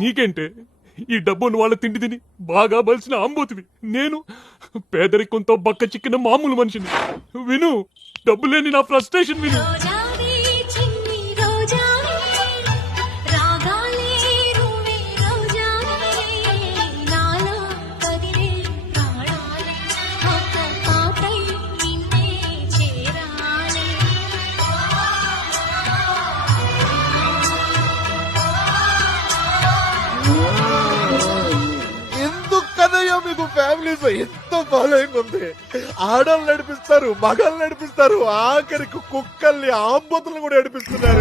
నీకేంటే ఈ డబ్బును వాళ్ళ తిండి తిని బాగా బలిసిన ఆంబోతివి. నేను పేదరికంతో బక్క చిక్కిన మామూలు మనిషిని. విను, డబ్బు లేని నా ఫ్రస్ట్రేషన్ విను. మీకు ఫ్యామిలీస్ ఎంతో ఫాలోయింగ్ ఉంది. ఆడోళ్ళు నడిపిస్తారు, మగళ్ళు నడిపిస్తారు, ఆఖరికి కుక్కల్ని ఆంబోతులను కూడా నడిపిస్తున్నారు.